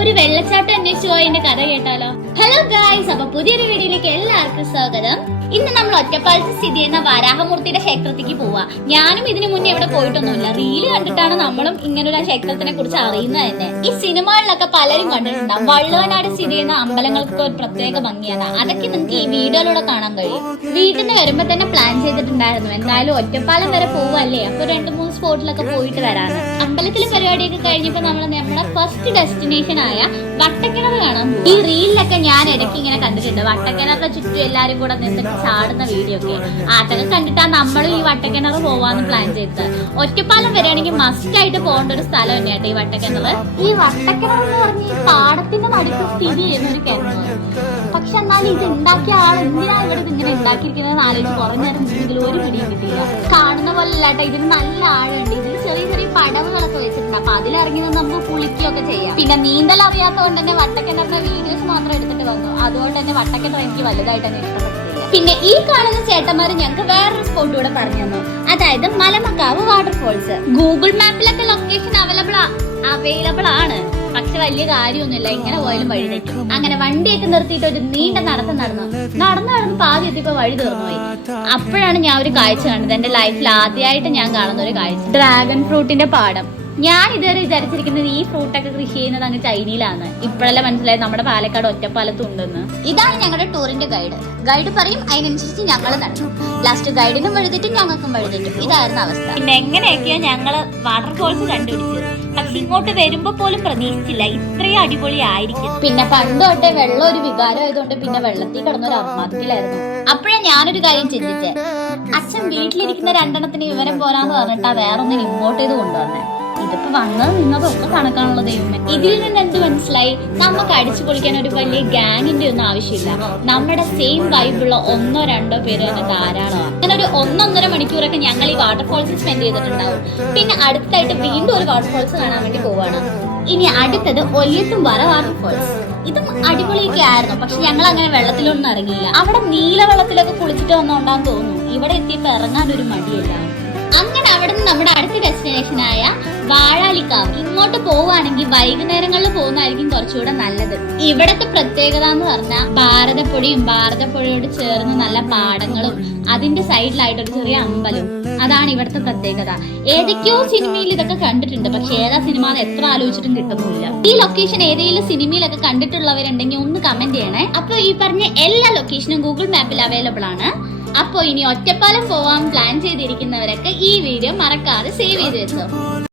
ഒരു വെള്ളച്ചാട്ടം അന്വേഷിച്ചു പോയതിന്റെ കഥ കേട്ടാലോ? ഹലോ ഗായ്സ്, അപ്പൊ പുതിയൊരു വീഡിയോയിലേക്ക് എല്ലാവർക്കും സ്വാഗതം. ഇന്ന് നമ്മൾ ഒറ്റപ്പാലത്ത് സ്ഥിതി ചെയ്യുന്ന വരാഹമൂർത്തിയുടെ ക്ഷേത്രത്തിലേക്ക് പോവാ. ഞാനും ഇതിനു മുന്നേ ഇവിടെ പോയിട്ടൊന്നുമില്ല. റീല് കണ്ടിട്ടാണ് നമ്മളും ഇങ്ങനൊരു ക്ഷേത്രത്തിനെ കുറിച്ച് അറിയുന്നത് തന്നെ. ഈ സിനിമകളിലൊക്കെ പലരും കണ്ടിട്ടുണ്ടാവും. വള്ളുവനാട് സ്ഥിതി ചെയ്യുന്ന അമ്പലങ്ങൾക്ക് ഒരു പ്രത്യേക ഭംഗിയാണ്. അതൊക്കെ നിങ്ങൾക്ക് ഈ വീഡിയോയിലൂടെ കാണാൻ കഴിയും. വീട്ടിൽ നിന്ന് വരുമ്പോ തന്നെ പ്ലാൻ ചെയ്തിട്ടുണ്ടായിരുന്നു, എന്തായാലും ഒറ്റപ്പാലം വരെ പോവല്ലേ, അപ്പൊ 2-3 സ്പോട്ടിലൊക്കെ പോയിട്ട് വരാന്ന്. അമ്പലത്തിലെ പരിപാടിയൊക്കെ കഴിഞ്ഞപ്പോ നമ്മുടെ ഫസ്റ്റ് ഡെസ്റ്റിനേഷൻ ആയ വട്ടക്കിണർ കാണാൻ പോകും. ഈ റീലിലൊക്കെ ഞാൻ ഇടയ്ക്ക് ഇങ്ങനെ കണ്ടിട്ടുണ്ട്. വട്ടക്കിണറിന്റെ ചുറ്റും എല്ലാരും കൂടെ നിന്നിട്ട് ചാടുന്ന വീഡിയോ ഒക്കെ. അതൊക്കെ കണ്ടിട്ടാണ് നമ്മളും ഈ വട്ടക്കിണർ പോവാന്ന് പ്ലാൻ ചെയ്തത്. ഒറ്റപ്പാലം വരികയാണെങ്കിൽ മസ്റ്റ് ആയിട്ട് പോകേണ്ട ഒരു സ്ഥലം തന്നെയാട്ടോ ഈ വട്ടക്കിണർ. ഈ വട്ടക്കിണർ എന്ന് പറഞ്ഞ ഈ പാടത്തിന്റെ നടുക്ക് സ്ഥിതി ചെയ്യുന്ന ഒരു കിണറ്. പക്ഷെ എന്നാലും ഇത് ഉണ്ടാക്കിയ ആൾ എന്തിനാ ഇവിടെ ഇങ്ങനെ ഉണ്ടാക്കിയിരിക്കുന്നത് ആലോചിച്ച് കുറഞ്ഞേരം ഇതിൽ ഒരു പിടിയും കിട്ടിയില്ല. കാണുന്ന പോലെ അല്ലാട്ടോ, ഇതിന് നല്ല ആഴമുണ്ട്. ഇതിൽ ചെറിയ ചെറിയ പടവുകളൊക്കെ വെച്ചിട്ടുണ്ട്. അപ്പൊ അതിലിറങ്ങി നമുക്ക് കുളിക്കുകയൊക്കെ ചെയ്യാം. പിന്നെ നീന്തൽ അറിയാത്തതുകൊണ്ട് തന്നെ വട്ടക്കിണറിന്റെ വീഡിയോസ് മാത്രം എടുത്തിട്ട് വന്നു. അതുകൊണ്ട് തന്നെ വട്ടക്കിണർ എനിക്ക് വലുതായിട്ട് തന്നെ ഇഷ്ടപ്പെട്ടില്ല. പിന്നെ ഈ കാണുന്ന ചേട്ടന്മാര് ഞങ്ങൾക്ക് വേറൊരു സ്പോട്ട് കൂടെ പറഞ്ഞു തന്നു, അതായത് മലമക്കാവ് വാട്ടർഫോൾസ്. ഗൂഗിൾ മാപ്പിലൊക്കെ ലൊക്കേഷൻ അവൈലബിൾ ആണ്, പക്ഷെ വലിയ കാര്യമൊന്നുമില്ല. ഇങ്ങനെ പോയാലും വഴി തെറ്റും. അങ്ങനെ വണ്ടിയൊക്കെ നിർത്തിയിട്ട് ഒരു നീണ്ട നടന്ന് പാതി എത്തിയപ്പോ വഴി തീർന്നുപോയി. അപ്പോഴാണ് ഞാൻ ഒരു കാഴ്ച കണ്ടത്. എന്റെ ലൈഫിൽ ആദ്യമായിട്ട് ഞാൻ കാണുന്ന ഒരു കാഴ്ച, ഡ്രാഗൺ ഫ്രൂട്ടിന്റെ പാടം. ഞാൻ ഇതുവരെ വിചാരിച്ചിരിക്കുന്നത് ഈ ഫ്രൂട്ടൊക്കെ കൃഷി ചെയ്യുന്നത് അങ്ങ് ചൈനയിലാണ്. ഇപ്പോഴല്ലേ മനസ്സിലായത് നമ്മുടെ പാലക്കാട് ഒറ്റപ്പാലത്തും ഉണ്ടെന്ന്. ഇതാണ് ഞങ്ങളുടെ ടൂറിന്റെ ഗൈഡ് പറയും, അതിനനുസരിച്ച് ഞങ്ങൾ നടന്നു. ലാസ്റ്റ് ഗൈഡിനും വഴുതിട്ടും ഞങ്ങൾക്കും വഴുതിട്ടും. ഇതായിരുന്നു അവസ്ഥ. പിന്നെ എങ്ങനെയൊക്കെയോ ഞങ്ങള് വാട്ടർഫോൾസ് കണ്ടുപിടിച്ചത്. പക്ഷെ ഇങ്ങോട്ട് വരുമ്പോ പോലും പ്രതീക്ഷിച്ചില്ല ഇത്രയും അടിപൊളി ആയിരിക്കും. പിന്നെ പണ്ട് തൊട്ടേ വെള്ളം ഒരു വികാരം ആയതുകൊണ്ട് പിന്നെ വെള്ളത്തിൽ കിടന്നൊരു അർമാദത്തിലായിരുന്നു. അപ്പോഴേ ഞാനൊരു കാര്യം ചിന്തിച്ചേ, അച്ഛൻ വീട്ടിലിരിക്കുന്ന 2 വിവരം പോരാന്ന് പറഞ്ഞിട്ടാ വേറൊന്നിന് ഇങ്ങോട്ട് ഇത് കൊണ്ടുവന്നേ. ഇതിപ്പോ വന്നത് നിന്നതൊക്കെ കണക്കാണുള്ള ദൈവമേ. ഇതിൽ നിന്ന് എന്ത് മനസ്സിലായി? നമുക്ക് അടിച്ചു പൊളിക്കാൻ ഒരു വലിയ ഗാങ്ങിന്റെ ഒന്നും ആവശ്യമില്ല. നമ്മുടെ സെയിം വൈബുള്ള 1-2 പേര് തന്നെ ധാരാളമാണ്. അങ്ങനെ ഒരു 1-1.5 മണിക്കൂറൊക്കെ ഞങ്ങൾ ഈ വാട്ടർഫോൾസ് സ്പെൻഡ് ചെയ്തിട്ടുണ്ടാവും. പിന്നെ അടുത്തായിട്ട് വീണ്ടും ഒരു വാട്ടർഫോൾസ് കാണാൻ വേണ്ടി പോവാണ്. ഇനി അടുത്തത് ഒല്യത്തുംപാറ വാട്ടർഫോൾസ്. ഇതും അടിപൊളിയൊക്കെ ആയിരുന്നു. പക്ഷെ ഞങ്ങൾ അങ്ങനെ വെള്ളത്തിലൊന്നും ഇറങ്ങിയില്ല. അവിടെ നീല വെള്ളത്തിലൊക്കെ കുളിച്ചിട്ട് വന്നോണ്ടാന്ന് തോന്നുന്നു. ഇവിടെ എത്തിയപ്പോ ഇറങ്ങാൻ ഒരു മടിയല്ല. അങ്ങനെ അവിടെ നിന്ന് നമ്മുടെ അടുത്ത ഡെസ്റ്റിനേഷനായ വാഴാലിക്കാവ്. ഇങ്ങോട്ട് പോവുകയാണെങ്കിൽ വൈകുന്നേരങ്ങളിൽ പോകുന്നതായിരിക്കും കുറച്ചുകൂടെ നല്ലത്. ഇവിടത്തെ പ്രത്യേകത എന്ന് പറഞ്ഞാൽ ഭാരതപ്പുഴയോട് ചേർന്ന് നല്ല പാടങ്ങളും അതിന്റെ സൈഡിലായിട്ട് ഒരു ചെറിയ അമ്പലം. അതാണ് ഇവിടുത്തെ പ്രത്യേകത. ഏതൊക്കെയോ സിനിമയിൽ ഇതൊക്കെ കണ്ടിട്ടുണ്ട്, പക്ഷെ ഏതാ സിനിമ എത്ര ആലോചിച്ചിട്ടും കിട്ടുന്നില്ല. ഈ ലൊക്കേഷൻ ഏതെങ്കിലും സിനിമയിലൊക്കെ കണ്ടിട്ടുള്ളവരുണ്ടെങ്കിൽ ഒന്ന് കമന്റ് ചെയ്യണേ. അപ്പൊ ഈ പറഞ്ഞ എല്ലാ ലൊക്കേഷനും ഗൂഗിൾ മാപ്പിൽ അവൈലബിൾ ആണ്. അപ്പൊ ഇനി ഒറ്റപ്പാലം പോവാൻ പ്ലാൻ ചെയ്തിരിക്കുന്നവരൊക്കെ ഈ വീഡിയോ മറക്കാതെ സേവ് ചെയ്ത് വെച്ചോ.